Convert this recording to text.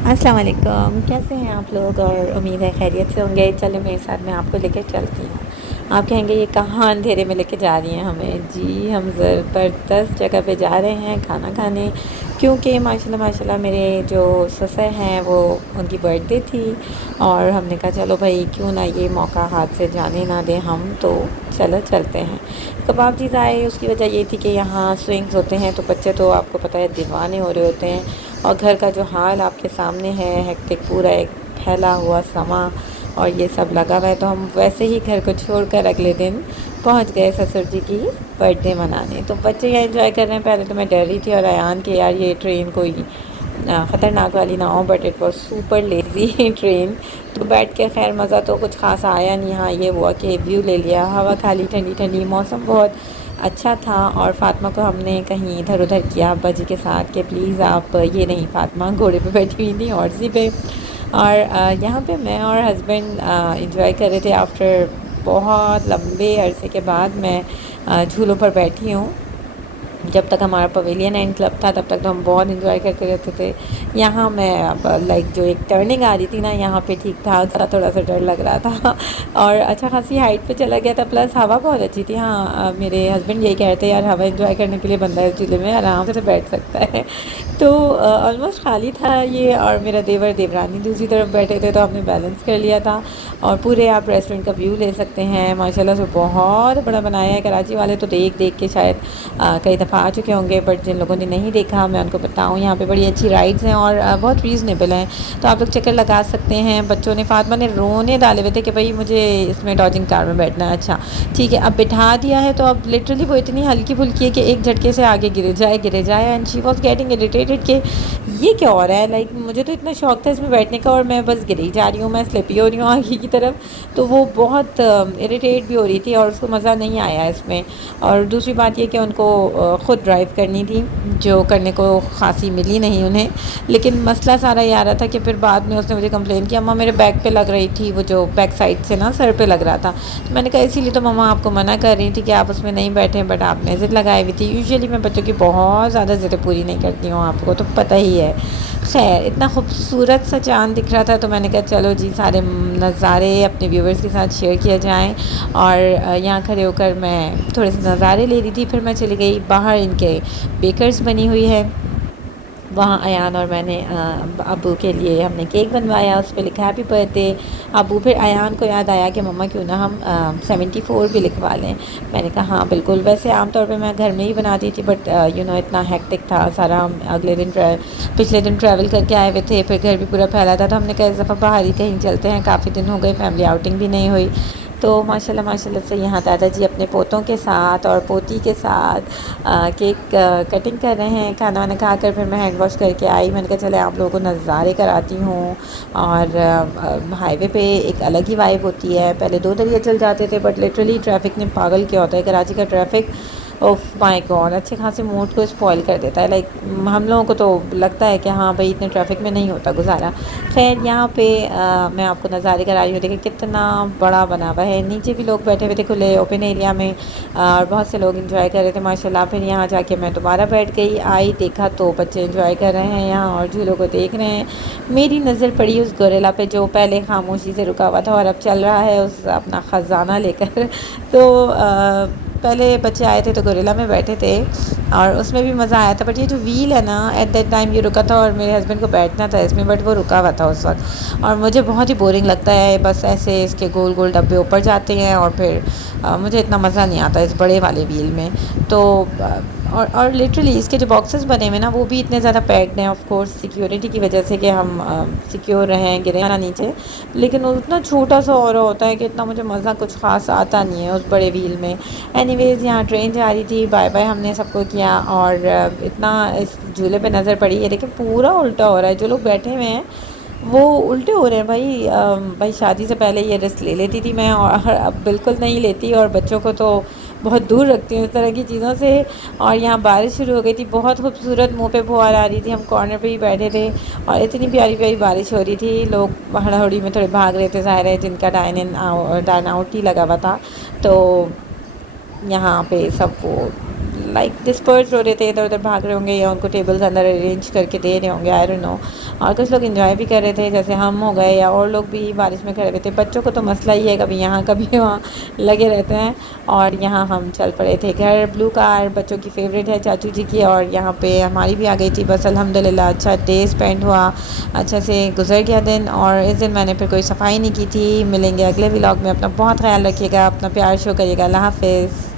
अस्सलाम वालेकुम, कैसे हैं आप लोग? और उम्मीद है खैरियत से होंगे। चलो मेरे साथ मैं आपको लेकर चलती हूँ। आप कहेंगे ये कहाँ अंधेरे में लेके जा रही हैं हमें? जी, हम ज़बरदस्त जगह पे जा रहे हैं खाना खाने, क्योंकि माशाल्लाह माशाल्लाह मेरे जो ससुर हैं वो उनकी बर्थडे थी और हमने कहा चलो भाई क्यों ना ये मौका हाथ से जाने ना दें हम, तो चलो चलते हैं। कबाब चीज़ आए उसकी वजह ये थी कि यहाँ स्विंग्स होते हैं, तो बच्चे तो आपको पता है दीवाने हो रहे होते हैं। और घर का जो हाल आपके सामने है, हेक्टिक पूरा एक फैला हुआ समा और ये सब लगा हुआ है, तो हम वैसे ही घर को छोड़कर अगले दिन पहुंच गए ससुर जी की बर्थडे मनाने। तो बच्चे यहाँ एंजॉय कर रहे हैं। पहले तो मैं डर रही थी और अयान के यार ये ट्रेन कोई ख़तरनाक वाली ना हो, but it was super lazy train. तो बैठ के खैर मज़ा तो कुछ ख़ास आया नहीं। हाँ ये हुआ कि व्यू ले लिया, हवा खा ली ठंडी ठंडी, मौसम बहुत अच्छा था। और फ़ातिमा को हमने कहीं इधर उधर किया अब्बा जी के साथ कि प्लीज़ आप ये नहीं, फ़ातिमा घोड़े पे बैठी हुई थी हॉर्सी पे। और यहाँ पे मैं और हस्बैंड इंजॉय कर रहे थे। आफ्टर बहुत लंबे अरसे के बाद मैं झूलों पर बैठी हूँ। जब तक हमारा पवेलियन एंड क्लब था तब तक तो हम बहुत इंजॉय करते रहते थे। यहाँ मैं अब लाइक जो एक टर्निंग आ रही थी ना, यहाँ पे ठीक ठाक सा थोड़ा सा डर लग रहा था और अच्छा खासी हाइट पे चला गया था, प्लस हवा बहुत अच्छी थी। हाँ मेरे हस्बैंड यही कहते हैं यार हवा इंजॉय करने के लिए बंदा इस झूले में आराम से बैठ सकता है। तो ऑलमोस्ट खाली था ये, और मेरा देवर देवरानी दूसरी तरफ बैठे थे, तो हमने बैलेंस कर लिया था। और पूरे आप रेस्टोरेंट का व्यू ले सकते हैं, माशाल्लाह से बहुत बड़ा बनाया है। कराची वाले तो देख देख के शायद कई दफ़ा आ चुके होंगे, बट जिन लोगों ने नहीं देखा मैं उनको बताऊँ, यहाँ पे बड़ी अच्छी राइड्स हैं और बहुत रीज़नेबल हैं। तो आप लोग चक्कर लगा सकते हैं। बच्चों ने, फातिमा ने रोने डाले हुए थे कि भाई मुझे इसमें डॉजिंग कार में बैठना है। अच्छा ठीक है, अब बिठा दिया है तो अब लिटरली वो इतनी हल्की फुल्की है कि एक झटके से आगे गिरे जाए। And she was getting irritated कि ये क्या हो रहा है। लाइक मुझे तो इतना शौक था इसमें बैठने का और मैं बस गिरी जा रही हूँ, मैं स्लिपी हो रही हूँ आगे की तरफ। तो वो बहुत इरिटेट भी हो रही थी और उसको मज़ा नहीं आया इसमें। और दूसरी बात ये कि उनको ख़ुद ड्राइव करनी थी, जो करने को खासी मिली नहीं उन्हें। लेकिन मसला सारा ये आ रहा था कि फिर बाद में उसने मुझे कंप्लेन किया, अम्मा मेरे बैक पे लग रही थी, वो जो बैक साइड से ना सर पे लग रहा था। तो मैंने कहा इसीलिए तो मम्मा आपको मना कर रही थी कि आप उसमें नहीं बैठें, बट आपने ज़िद लगाई हुई थी। यूजुअली मैं बच्चों की बहुत ज़्यादा ज़िद्दें पूरी नहीं करती हूँ, आपको तो पता ही है। खैर इतना खूबसूरत सा चाँद दिख रहा था, तो मैंने कहा चलो जी सारे नज़ारे अपने व्यूवर्स के साथ शेयर किया जाएँ। और यहाँ खड़े होकर मैं थोड़े से नज़ारे ले रही थी। फिर मैं चली गई बाहर, इनके बेकर्स बनी हुई है वहाँ। अयान और मैंने अबू के लिए हमने केक बनवाया, उस पर लिखा हैप्पी बर्थडे अबू। फिर अयान को याद आया कि मम्मा क्यों ना हम 74 भी लिखवा लें। मैंने कहा हाँ बिल्कुल। वैसे आमतौर पे मैं घर में ही बनाती थी, बट यू नो इतना हेक्टिक था सारा। हम अगले दिन पिछले दिन ट्रैवल करके आए हुए थे, फिर घर भी पूरा फैला था, तो हमने कहा इस दफ़ा बाहर ही कहीं चलते हैं। काफ़ी दिन हो गए फैमिली आउटिंग भी नहीं हुई। तो माशाल्लाह माशाल्लाह से यहाँ दादाजी अपने पोतों के साथ और पोती के साथ केक कटिंग कर रहे हैं। खाना वाना खाकर फिर मैं हैंड वॉश करके आई। मैंने कहा चले आप लोगों को नज़ारे कराती हूँ। और हाईवे पे एक अलग ही वाइब होती है। पहले दो दरिया चल जाते थे, बट लिटरली ट्रैफिक ने पागल किया होता है। कराची का ट्रैफिक ओफ माय गॉड अच्छे खासे मूड को स्पॉइल कर देता है। लाइक हम लोगों को तो लगता है कि हाँ भाई इतने ट्रैफिक में नहीं होता गुजारा। खैर यहाँ पे मैं आपको नज़ारे करा रही हूँ। देखिए कितना बड़ा बना हुआ है, नीचे भी लोग बैठे हुए थे खुले ओपन एरिया में और बहुत से लोग इंजॉय कर रहे थे माशाल्लाह। फिर यहाँ जाके मैं दोबारा बैठ गई, आई देखा तो बच्चे इंजॉय कर रहे हैं यहाँ और झूलों को देख रहे हैं। मेरी नज़र पड़ी उस गोरेला पे जो पहले खामोशी से रुका हुआ था और अब चल रहा है उस अपना ख़जाना लेकर। तो पहले बच्चे आए थे तो गोरेला में बैठे थे और उसमें भी मज़ा आया था, बट ये जो व्हील है ना एट दैट टाइम ये रुका था और मेरे हस्बैंड को बैठना था इसमें, बट वो रुका हुआ था उस वक्त। और मुझे बहुत ही बोरिंग लगता है, बस ऐसे इसके गोल गोल डब्बे ऊपर जाते हैं और फिर मुझे इतना मज़ा नहीं आता इस बड़े वाले व्हील में। तो और लिटरली इसके जो बॉक्सेस बने हुए ना वो भी इतने ज़्यादा पैक्ड हैं, ऑफ कोर्स सिक्योरिटी की वजह से कि हम सिक्योर रहें, गिरे ना नीचे। लेकिन वो इतना छोटा सा और होता है कि इतना मुझे मज़ा कुछ ख़ास आता नहीं है उस बड़े व्हील में। एनीवेज़ यहाँ ट्रेन जा रही थी, बाय बाय हमने सबको किया और इतना इस झूले पे नज़र पड़ी है। देखिए पूरा उल्टा हो रहा है, जो लोग बैठे हुए हैं वो उल्टे हो रहे हैं भाई। भाई शादी से पहले ये रिस्क ले लेती थी मैं और अब बिल्कुल नहीं लेती, और बच्चों को तो बहुत दूर रखती हूँ इस तरह की चीज़ों से। और यहाँ बारिश शुरू हो गई थी, बहुत खूबसूरत, मुंह पे फुहार आ रही थी। हम कॉर्नर पे ही बैठे थे और इतनी प्यारी प्यारी बारिश हो रही थी। लोग हड़ाहड़ी में थोड़े भाग रहे थे, ज़ाहिर है जिनका डाइन आउट ही लगा हुआ था। तो यहाँ पे सब वो लाइक डिस्पर्स हो रहे थे, इधर उधर भाग रहे होंगे या उनको टेबल्स अंदर अरेंज करके दे रहे होंगे, आई डोंट नो। और कुछ लोग एंजॉय भी कर रहे थे, जैसे हम हो गए या और लोग भी बारिश में खड़े हुए थे। बच्चों को तो मसला ही है, कभी यहाँ कभी वहाँ लगे रहते हैं। और यहाँ हम चल पड़े थे घर। ब्लू कार बच्चों की फ़ेवरेट है, चाचू जी की, और यहाँ पे हमारी भी आ गई थी। बस अल्हम्दुलिल्लाह अच्छा डे स्पेंड हुआ, अच्छा से गुजर गया दिन। और इस दिन मैंने फिर कोई सफाई नहीं की थी। मिलेंगे अगले व्लॉग में। अपना बहुत ख्याल रखिएगा, अपना प्यार शो करिएगा। अल्लाह हाफ़िज़।